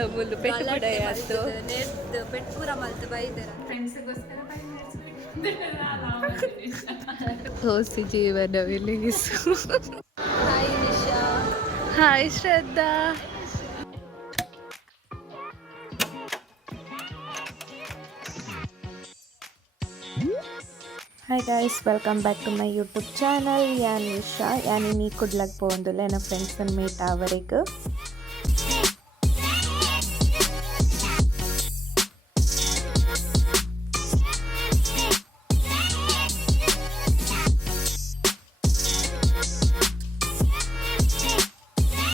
ಮಲ್ಲ ಮುಲ್ಲು ಪೆಟ್ಟು ಕೂಡ ಆಯ್ತು ಪೆಟ್ಟು ಪೂರ ಮಲ್ತು ಬೈದರ ಫ್ರೆಂಡ್ಸ್ಗೋಸ್ಕರ 5 ಮಿನಿಟ್ಸ್ ಹೋಸಿ ಜೀವನ ವಿಲಿಗಿಸು. Hi Nisha. Hi Shraddha. Hi guys, welcome back to my YouTube channel. యాన్ నిషా. యాని మీ కుడ్లకు పోందులే నా ఫ్రెండ్స్ మీట్ ఆవరికి.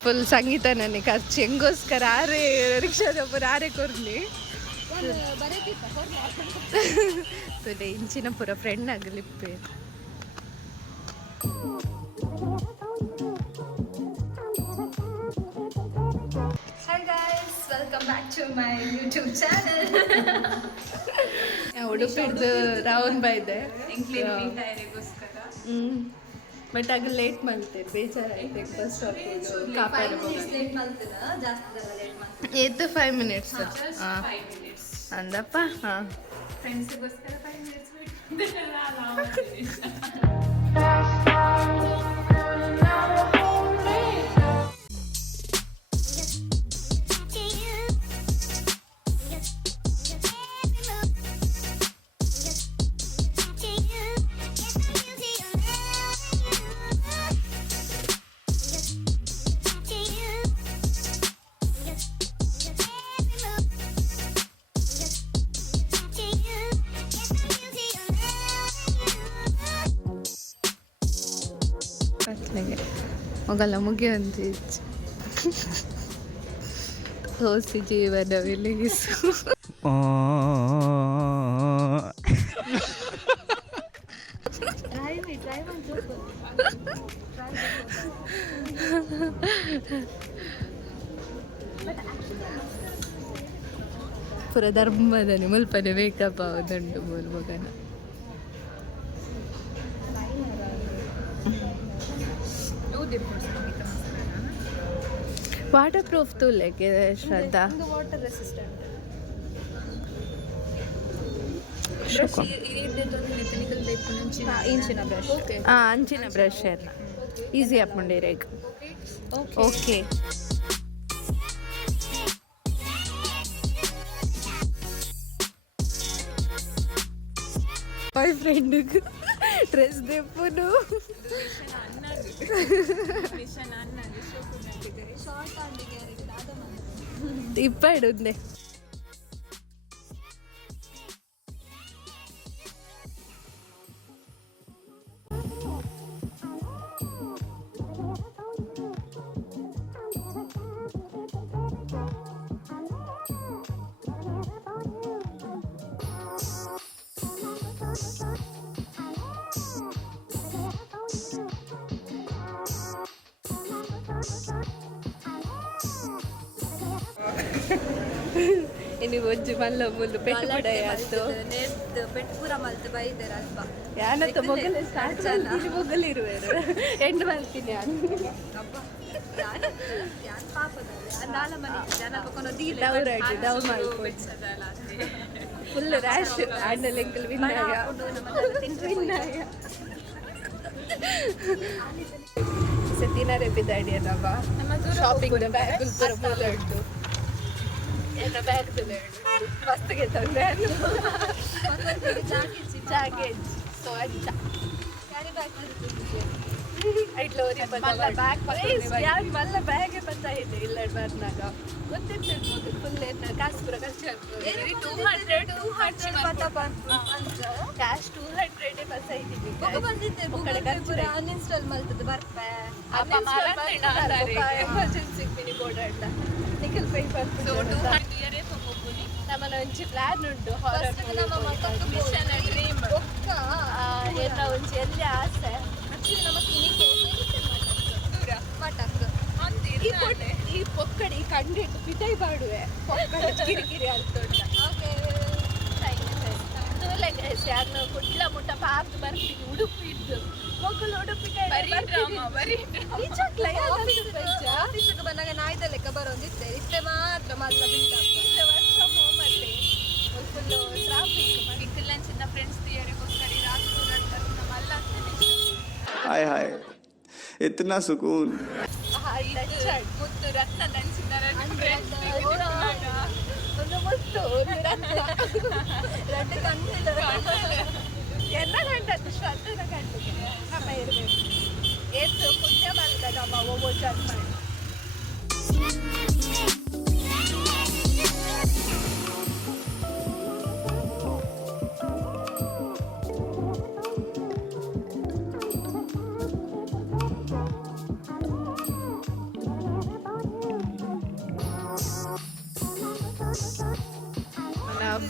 ಫುಲ್ ಸಂಗೀತ ನನಗೆ ಖರ್ಚು ಹೆಂಗೋಸ್ಕರ ಆರೆ ರಿಕ್ಷಾದೊಬ್ಬರು ಆರೆ ಕೊರ್ಲಿ ತುಲೆ ಇಂಚಿನ ಪೂರ ಫ್ರೆಂಡ್ ಆಗಲಿಪ್ಪೆ. Hi guys, welcome back to my YouTube channel. ಉಡುಪಿದ್ದು ರೌಂಡ್ ಬೈದೆ ಬಟ್ ಆಗ ಲೇಟ್ ಮಾಡ್ತೇವೆ, ಬೇಜಾರಾಯ್ತು. ಬಸ್ ಸ್ಟಾಪ್ ಎದ್ದು 5 ಮಿನಿಟ್ಸ್ ಅಂದಪ್ಪ. ಹಾಂ, ಫ್ರೆಂಡ್ಸ್ಗೋಸ್ಕರ 5 ಮಿನಿಟ್ಸ್ ಮೊಗಲ ಮುಗಿಯೊಂದು ಹೋಸಿ ಜೀವನ ವಿಲಿಗಿಸು. ಪುರ ಧರ್ಮದನಿ ಮುಲ್ಪನೆ ಮೇಕಪ್ ಆವದುಂಡು ಮೂಲ ಮಗನ. ವಾಟರ್ ಪ್ರೂಫ್ ತುಲೆಗೆ ಶ್ರದ್ಧಾ. ವಾಟರ್ ರೆಸಿಸ್ಟೆಂಟ್ ಇಂಚಿನ ಬ್ರಷ್. ಅಂಚಿನ ಬ್ರಷ್ ಎಲ್ಲ ಈಸಿ ಹಾಕೊಂಡಿರೇಗ. ಓಕೆ. ಬಾಯ್ ಫ್ರೆಂಡಿಗೆ ಡ್ರೆಸ್ ದೆಪ್ಪುನು ಇಪ್ಪಾಡುಂದೆ. ಇನ್ನು ಒಜ್ಜು ಮಲ್ಲ ಮುಲ್ಲು ಪೆಟ್ಟು ಕೂಡ ಆಯ್ತು. ಪೆಟ್ಟು ಪೂರ ಮಲ್ತು ಬೈದರ ಅಲ್ಪ ಯಾನತ್ತ ಮೊಗಲು ಸ್ಟಾರ್ಟ್ ಮಾಡ್ತೀನಿ, ಮೊಗಲಿರುವರು ಎಂಡ್ ಮಾಡ್ತೀನಿ ನಾನು. ಯಾನ್ ಪಾಪದ ನಾಲ ಮನೆ ಜನ ಬಕೊಂಡು ದೀಲ ಡೌ ಮಾಡ್ಕೊಂಡು ಫುಲ್ ರ್ಯಾಶ್ ಆಂಡಲ್ ಎಂಕಲ್ ವಿನ್ನಾಯ ಸತಿನಾರೆ ಬಿದ್ದಾಡಿ ಅಲ್ಲವಾ ಶಾಪಿಂಗ್ ಬ್ಯಾಗ್ ಪೂರ ಮೂಲ ಉಂಟು. ಎಲ್ಲ ಬ್ಯಾಗ್ ಮಸ್ತ್ಗೆ ತಂದೆ ಜಾಗೇಜ್ ಸೊ ಅಜ್ಜ ಐಟ್ಲೋರಿ ಬ್ಯಾಗ್ ಮಲ್ಲ ಬ್ಯಾಗೆ ಬರ್ತಾ ಇದೆ ಇಲ್ಲ ಬರ್ನಾಗ ಗೊತ್ತಿರ್ತಿರ್ಬೋದು. ಫುಲ್ ಏನು ಕಾಸು ಪೂರ ಖರ್ಚು ಆಗ್ತದೆ. ಕ್ಯಾಶ್ 200 ಬರ್ತಾ ಇದ್ದೀವಿ. ಅನ್ಇನ್ಸ್ಟಾಲ್ ಮಲ್ತದ ಬರ್ಪೆ ಎಮರ್ಜೆನ್ಸಿ ಮಿನಿ ಬೋರ್ಡ್ ಅಡ್ಡ ನಿಖಿಲ್ ಪೈ ಬರ್ತು. ನಮ್ಮನ್ನ ಒಂಚಿ ಪ್ಲಾನ್ ಉಂಟು ಹಾರರ್ ಎಲ್ಲ ಒಂಚಿ ಎಲ್ಲಿ ಆಸೆ ಈ ಪೊಕ್ಕಡಿ ಕಂಡಿಟ್ಟು ಪಿಟೈ ಬಾಡುವೆ ಪೊಕ್ಕಡಿ ಕಿರಿಕಿರಿ ಅಂತ ಗೊತ್ತಿಲ್ಲ ಗೈಸ್ ಯಾರು ಕುಡ್ಲ ಮುಟ್ಟ ಪಾರ್ಕ್ ಬರ್ತೀನಿ ಉಡುಪಿ ಇದ್ದು ಮಕ್ಕಳು ಉಡುಪಿ ಆಫೀಸಿಗೆ ಬಂದಾಗ ನಾಯ್ದ ಲೆಕ್ಕ ಬರೋದಿತ್ತೆ ಇಷ್ಟೇ ಮಾತ್ರ ಮಲ್ಲ ಬಿಟ್ಟ ಮತ್ತೆ ಫುಲ್ಲು ಟ್ರಾಫಿಕ್ ಪಿಕ್ಕಲ್ ಚಿನ್ನ ಫ್ರೆಂಡ್ಸ್ ತಿಯರಿಗೋಸ್ಕರ ರಾತ್ರಿ ನಮ್ಮಲ್ಲ हाय हाय इतना सुकून ಮುತ್ತು ರತ್ನ ದಂಚಿದ್ದಾರೆ ಒಂದು ಮುತ್ತು ರೆಡ್ ಕಣ್ಣಿಲ್ಲ ಎಲ್ಲ ಗಂಟದ್ದು ಶ್ರದ್ಧೆನ ಗಂಟೆಗೆ ನಮ್ಮ ಇರಬೇಕು ಎಷ್ಟು ಪುಣ್ಯ ಬಂದ ನಮ್ಮ ಒಬ್ಬ ಜನ್ಮ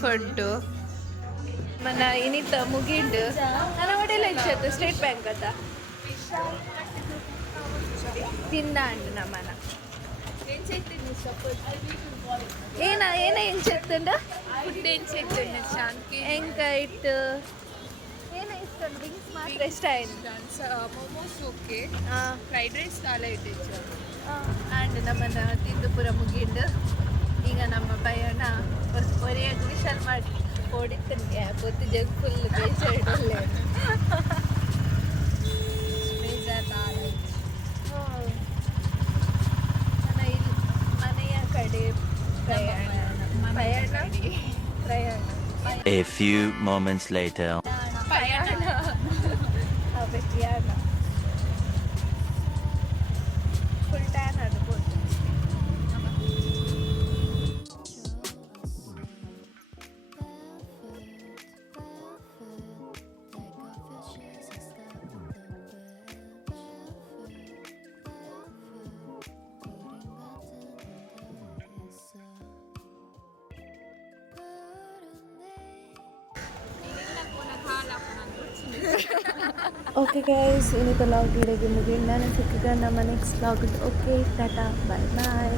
ಫುಡ್ మన ఇనిత ముగిండు మన హోటల్ ఇచ్చేది స్టేట్ బ్యాంక్ కదా తిందా అండి నా మన ఏనా ఏం చెప్తుండ ఫుడ్ ఏం చేద్దండి శాంతి ఇంకా ఇట్ ఏనా ఇస్తాను వింగ్స్ మాత్రం ఇಷ್ಟ అయింది ಮೋಮೋಸ್ ಓಕೆ ಫ್ರೈಡ್ ರೈಸ್ ಕಾಲೇ ಇಟ್ಟಿದ್ದು ಅಂಡ್ ನಮ್ಮನ್ನ ತಿಂದು ಪೂರ ಮುಗಿಂಡು ಈಗ ನಮ್ಮ ಪಯಣ ಒರೇ ವಿಶಾಲ್ ಮಾಡಿ ಓಡಿತನ್ಗೆ ಗೊತ್ತು ಜಗ್ ಫುಲ್ ಬೇಜಾರಲ್ಲೇ ಮನೆಯ ಕಡೆ ಪ್ರಯಾಣ A few moments later. ಪ್ರಯಾಣ ಫುಲ್ ಟ್ಯಾನ್ ಅದು ಓಕೆ ಗೈಸ್ ಇನ್ನಿತ ಲಾಗ್ ಇಡಗೆ ಮುಗಿಯೋಣ ನಾನು ಸಿಕ್ಕಿದ ನಮ್ಮ ನೆಕ್ಸ್ಟ್ ಲಾಗ್ ಓಕೆ ಟಾಟಾ ಬಾಯ್ ಬಾಯ್